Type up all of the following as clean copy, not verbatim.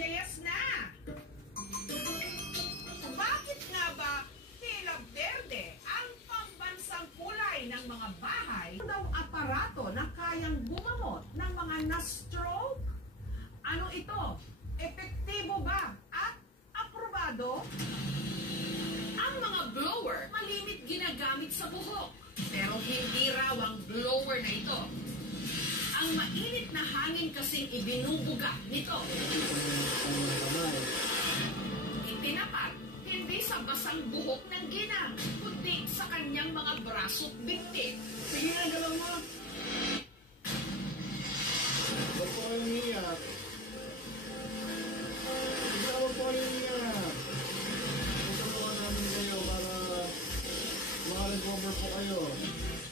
Reyes na! Bakit nga ba tila berde ang pambansang kulay ng mga bahay? Daw aparato na kayang gumamot ng mga na-stroke? Ano ito? Epektibo ba? At aprobado? Ang mga blower malimit ginagamit sa buhok. Pero hindi raw ang blower na ito. Ang mainit na hangin kasing ibinubuga nito. Itinapat, hindi sa basang buhok ng ginang, kundi sa kanyang mga braso't binti. Sige na, galaw mo. Huwag po kayong iyak. Sige, huwag po kayong iyak. Tutulungan namin kayo para makarecover po kayo.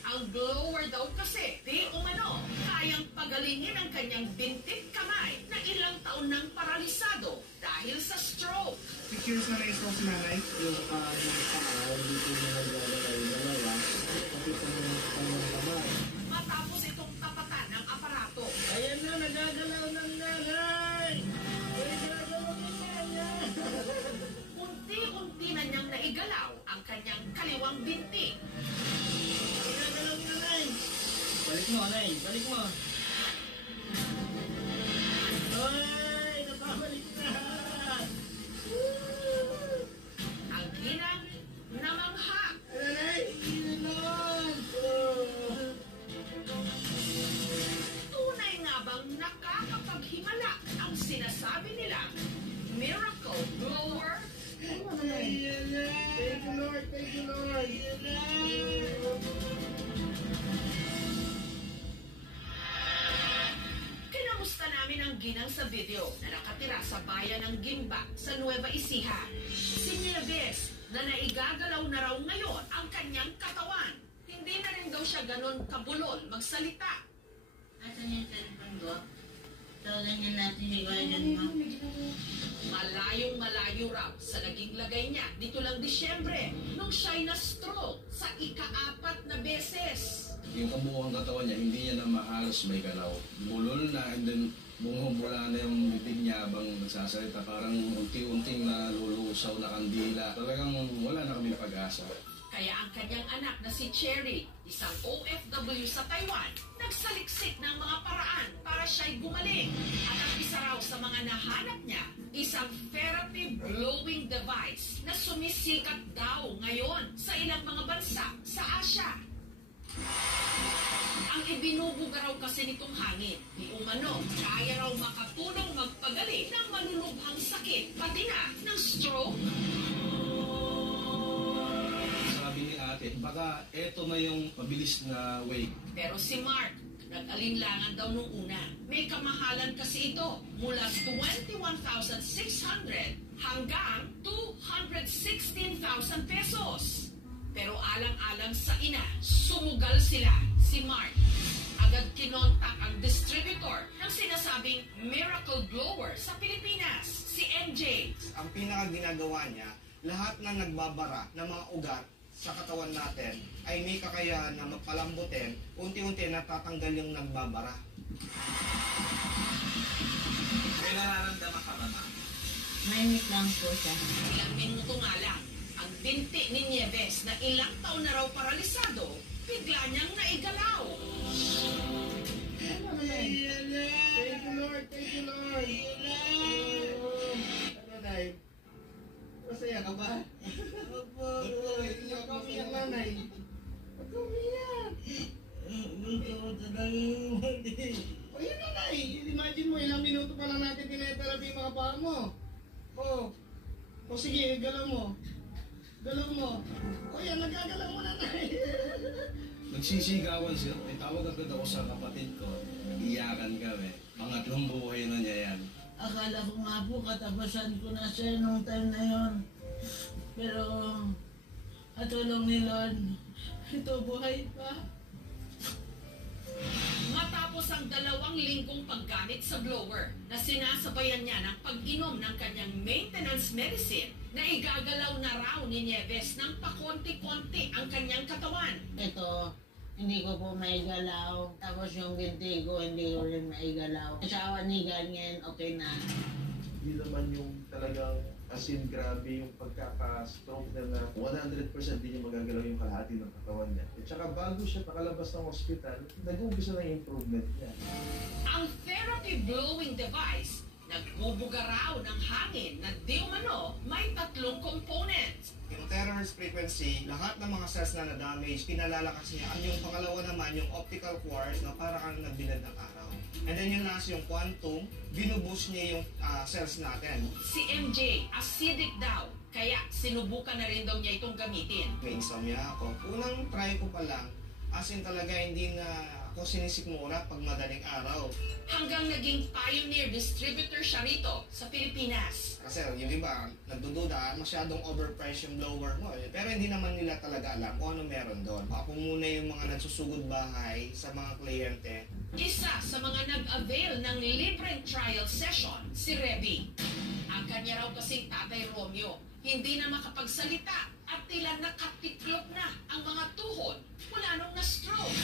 Ang blower daw kasi, di umano, kayang pagalingin ang kanyang bintik kamay na ilang taon nang paralisado dahil sa stroke. 6 years na na-stroke si nanay. Yung paa, dito na naglalagay yung dalawa. Pati po yung kamay. Matapos itong tapatan ng aparato. Ayan na, nagagalaw ng nanay! Nagagalaw ng nanay! Unti-unti na niyang naigalaw ang kanyang kaliwang bintik. Nagagalaw ng nanay! Balik mo, nanay! Balik mo! Ay! Napabalik na! Ang ginang namangha. Nanay! Ilan! Tunay nga bang nakakapaghimala ang sinasabi nila miracle blower? Thank you, Lord! Thank you, Lord! Kinamusta namin ang ginang sa video na nakatira sa bayan ng Gimba sa Nueva Ecija. Si Nieves na naigagalaw na raw ngayon ang kanyang katawan. Hindi na rin daw siya ganon kabulol magsalita. Asan yung cellphone ko? Tawagan niya natin yung guardian mo. Malayong malayo raw sa naging lagay niya dito lang Disyembre nung siya'y na-stroke sa ika-4 na beses. Yung kabuuang katawan niya, hindi niya na mahalos may galaw. Bulol na, and then bumubula na yung bibig niya habang nagsasalita. Parang unti-unting nalulusaw na kandila. Talagang wala na kami pag-asa. Kaya ang kanyang anak na si Cherry, isang OFW sa Taiwan, nagsaliksik ng mga paraan para siya'y gumaling. At ang isa raw sa mga nahanap niya, isang therapy blowing device na sumisikat daw ngayon sa ilang mga bansa sa Asia. Ang ibinubuga raw kasi nitong hangin, di umano, kaya raw makatulong magpagaling ng malulubhang sakit, pati na ng stroke. Sabi ni ate, baka eto na yung mabilis na way. Pero si Mark, nag-alinlangan daw nung una. May kamahalan kasi ito, mula 21,600 hanggang 216,000 pesos. Pero alang-alang sa ina, sumugal sila. Si Mark, agad kinontak ang distributor ng sinasabing miracle blower sa Pilipinas, si MJ. Ang pinaka-ginagawa niya, lahat na nagbabara ng mga ugat sa katawan natin ay may kakayahan na magpalambutin, unti-unti natatanggal yung nagbabara. May nararamdaman ka ba na? Mainit lang po siya. Ilang minuto nga lang, ang binti ni Nieves na ilang taon na raw paralisado, bigla niyang naigalaw. Thank you, Lord! Thank you, Lord! Nanay, masaya ka ba? Opo. Huwag ka umiyak, nanay. Huwag ka umiyak. O yun, nanay. Imagine mo, ilang minuto pa lang natin tinetherapy yung mga paa mo. O sige, galaw mo. Galaw mo. O yan, nagagalaw mo, nanay. Nagsisigawan sila. May tawag agad ako sa kapatid ko. Iyakan kami. Pangatlong buhay na niya yan. Akala ko nga po katapasan ko na siya nung time na yon. Pero, katulong ni Lord, ito buhay pa. Matapos ang 2 linggong paggamit sa blower na sinasabayan niya ng pag-inom ng kanyang maintenance medicine, na igagalaw na raw ni Nieves ng pakonti-konti ang kanyang katawan. Ito, hindi ko po maigalaw. Tapos yung binti ko, hindi ko rin maigalaw. Asawa ni ganyan, okay na. Hindi naman yung talagang as in grabe yung pagkaka-stroke na 100% di niya magagalaw yung kalahati ng katawan niya. At saka bago siya nakalabas ng hospital, nag-uumpisa na yung improvement niya. Ang therapy blowing device, nagbubuga raw ng hangin na di umano may 3 components. Yung terahertz frequency, lahat ng mga cells na na-damage, pinalalakas niya. At yung pangalawa naman, yung optical quartz na para kang nagbilad ng araw. And then yung last, yung quantum, binuboost niya yung cells natin. Si MJ, acidic daw, kaya sinubukan na rin daw niya itong gamitin. May insomnia ako. Unang try ko pa lang, as in talaga hindi na ako sinisikmura pag madaling araw. Hanggang naging pioneer distributor siya rito sa Pilipinas. Kasi yung iba, nagdududa, masyadong overpriced yung blower mo. Pero hindi naman nila talaga alam kung ano meron doon. Ako muna yung mga nagsusugod bahay sa mga kliyente. Isa sa mga nag-avail ng libreng trial session, si Reby. Ang kanya raw kasing tatay Romeo, hindi na makapagsalita at tila nakatiklop na ang mga tuhod mula nung na-stroke.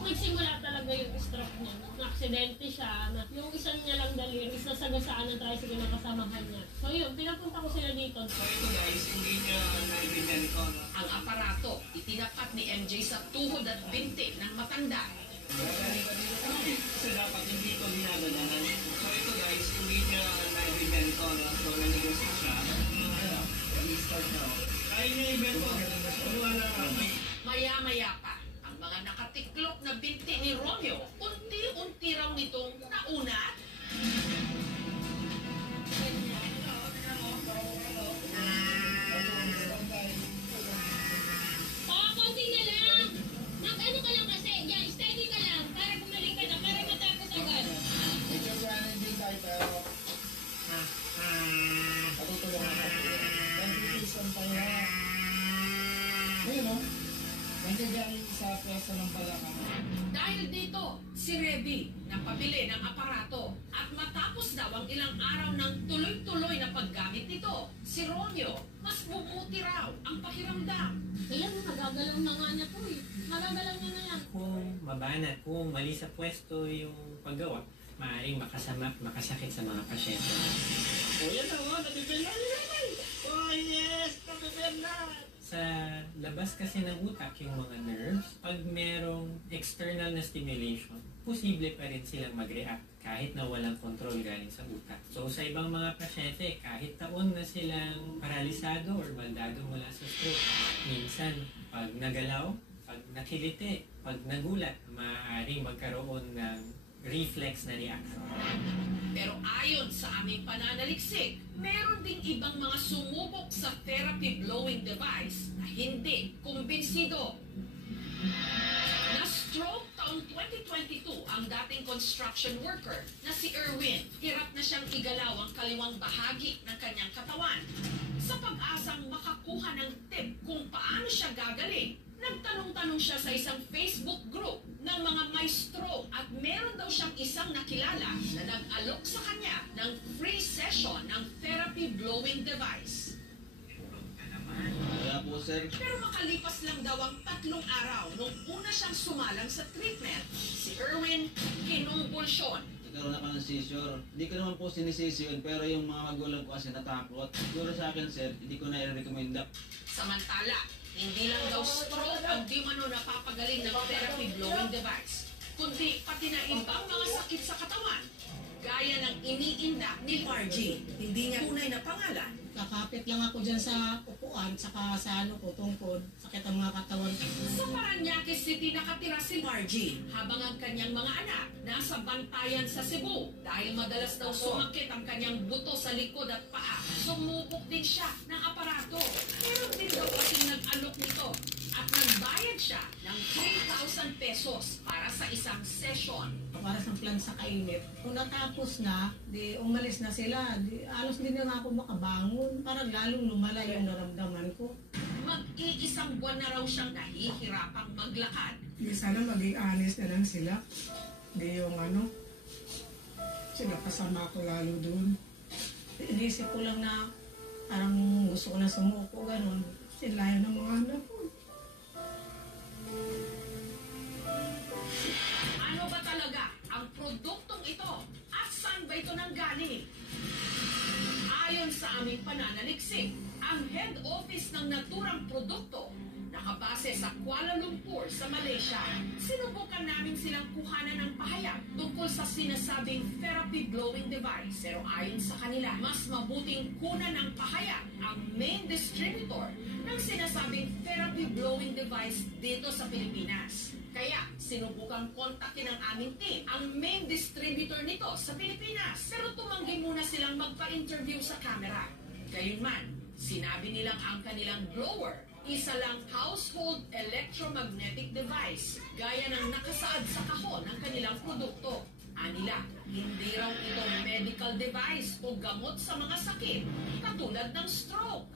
Nagsimula talaga yung stroke niya. Na-aksidente siya. Yung isa niya lang daliri is nasagasaan ng tricycle na kasamahan niya. So yun, pinapunta ko sila dito. So ito guys, hindi niya naibigan ito. Ang aparato, itinapat ni MJ sa tuhod at binti ng matanda. Kasi dapat hindi ito dinadadanan. So ito guys, hindi niya naibigan ito. So nanigas na siya. I-start na. Kaya niya i-bento. Wala nga. Maya-maya pa, ang mga nakatiklop na binti ni Romeo, unti-unti raw nitong naunat. Konti na lang. Mag-ano ka lang kasi. Yeah, steady ka lang. Para bumalik ka na. Para matapos agad. Medyo challenging tayo pero patutulungan natin. Pag-release ang pahinga. Ayun o. Nandiyan sa pwesto ng balakang. Dahil dito, si Reby napabili ng aparato at matapos daw ang ilang araw ng tuloy-tuloy na paggamit nito, si Romeo mas bumuti raw ang pakiramdam. Ayan, magagalaw na nga niya po eh. Magagalaw niya na yan. Kung mabanat, kung mali sa pwesto yung paggawa, maaaring makasama at makasakit sa mga pasyente. O yan na nga, nabibigyan na. Oh yes, nabibigyan na. Sa labas kasi ng utak, yung mga nerves, pag merong external na stimulation, posible pa rin silang mag-react kahit na walang control galing sa utak. So sa ibang mga pasyente, kahit taon na silang paralisado or baldado mula sa stroke, minsan pag nagalaw, pag nakiliti, pag nagulat, maaaring magkaroon ng reflex na reaction. Pero ayon sa aming pananaliksik, meron ding ibang mga sumubok sa therapy blowing device na hindi kumbinsido. Na-stroke taong 2022 ang dating construction worker na si Erwin. Hirap na siyang igalaw ang kaliwang bahagi ng kanyang katawan. Sa pag-asang makakuha ng tip kung paano siya gagaling, nagtanong-tanong siya sa isang Facebook group ng mga may stroke at meron daw siyang isang nakilala na nag-alok sa kanya ng free session ng therapy blowing device. Wala po, sir. Pero makalipas lang daw ang 3 araw nung una siyang sumalang sa treatment, si Erwin kinumbulsyon. Nagkaroon ako ng seizure. Hindi ko naman po sinisisi yun, pero yung mga magulang ko kasi natakot. Siguro sa akin, sir, hindi ko na i-recommenda. Samantala, hindi lang daw stroke ang di mano napapagaling ng therapy blowing device, kundi pati na ibang mga sakit sa katawan, gaya ng iniinda ni Margie. Hindi niya tunay na pangalan. Kakapit lang ako dyan sa upuan, saka sa tungkod, sakit ang mga katawan. Sa Parañaque City nakatira si Margie, habang ang kanyang mga anak nasa bantayan sa Cebu. Dahil madalas daw sumakit ang kanyang buto sa likod at paa, sumubok din siya ng aparato. Meron din daw kasing nag-alok nito at nagbayad siya ng 3,000 pesos para sa isang session. Para sa plan sa kainit. Kung natapos na, di umalis na sila. Di, alos din na ako makabangon. Parang lalong lumala yung naramdaman ko. Mag-iisang buwan na raw siyang nahihirapang maglakad. Di sana maging honest na lang sila. Di yung sila kasama ko lalo doon. Inisip ko lang na parang gusto ko na sumuko, ganun. Sila yun ang mga anak ko. Ano ba talaga ang produktong ito? At saan ba ito nanggaling? sa aming pananaliksik. Ang head office ng naturang produkto nakabase sa Kuala Lumpur sa Malaysia. Sinubukan namin silang kuhanan ng pahayag tungkol sa sinasabing therapy blowing device. Pero ayon sa kanila, mas mabuting kunan ng pahayag ang main distributor ng sinasabing therapy blowing device dito sa Pilipinas. Kaya sinubukang kontakin ng aming team ang main distributor nito sa Pilipinas. Pero tumanggi muna silang magpa-interview sa camera. Gayunman, sinabi nilang ang kanilang blower isa lang household electromagnetic device, gaya ng nakasaad sa kahon ng kanilang produkto. Anila, hindi raw ito medical device o gamot sa mga sakit, katulad ng stroke.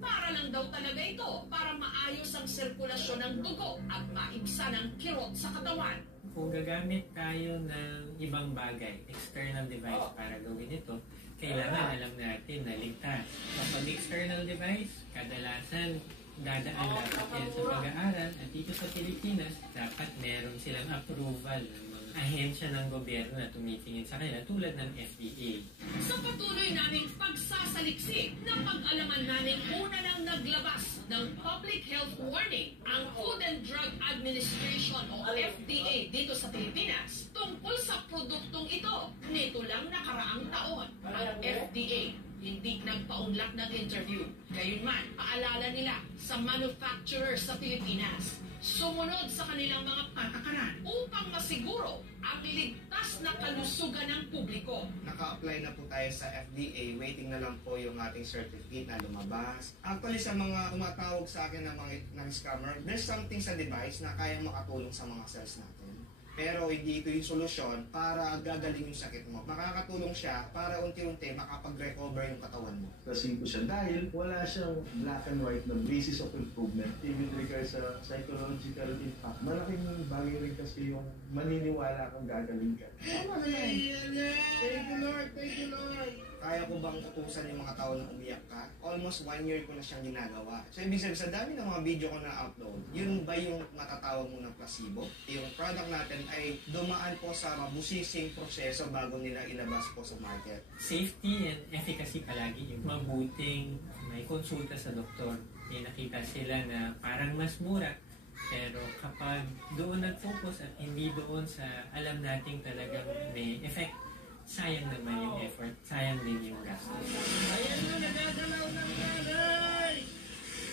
Para lang daw talaga ito para maayos ang sirkulasyon ng dugo at maibsan ang kirot sa katawan. Kung gagamit tayo ng ibang bagay, external device para gawin ito, kailangan alam natin na ligtas. Kapag external device, kadalasan dadaan dapat yan sa pag-aaral at dito sa Pilipinas, dapat meron silang approval ng mga ahensya ng gobyerno na tumitingin sa kanila tulad ng FDA. Sa patuloy naming pagsasaliksik, napag-alaman namin una nang naglabas ng public health warning ang Food and Drug Administration o FDA dito sa Pilipinas tungkol sa produktong ito. Nito lang nakaraang taon, ang FDA hindi nagpaunlak ng interview. Gayunman, paalala nila sa manufacturer sa Pilipinas, sumunod sa kanilang mga patakaran upang masiguro ang ligtas na kalusugan ng publiko. Naka-apply na po tayo sa FDA, waiting na lang po yung ating certificate na lumabas. Actually, sa mga tumatawag sa akin ng scammer, there's something sa device na kayang makatulong sa mga cells natin. Pero hindi ito yung solusyon para gagaling yung sakit mo. Makakatulong siya para unti-unti makapag-recover yung katawan mo. Kasi po siya dahil wala siyang black and white na basis of improvement even regards sa psychological impact. Malaking bagay rin kasi yung maniniwala kang gagaling ka. Tama na yan. Thank you Lord, thank you Lord. Kaya ko bang utusan yung mga tao na umiyak ka? Almost 1 year ko na siyang ginagawa. So, ibig sabihin, sa dami ng mga video ko na upload, yun ba yung matatawag mo ng placebo? Yung product natin ay dumaan po sa mabusising proseso bago nila ilabas po sa market. Safety and efficacy palagi yung mabuting may konsulta sa doktor. May nakita sila na parang mas mura. Pero kapag doon nag-focus at hindi doon sa alam nating talagang may effect, sayang naman yung effort, sayang din yung gastos. Ayan na, nagagalaw ng nanay!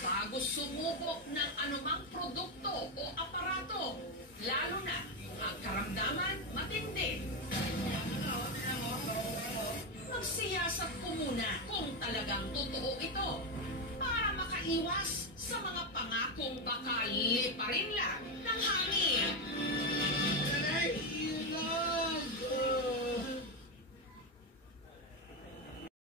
Bago sumubok ng anumang produkto o aparato, lalo na kung ang karamdaman matindi. Magsiyasat po muna kung talagang totoo ito para makaiwas sa mga pangakong baka liparin lang ng hangin.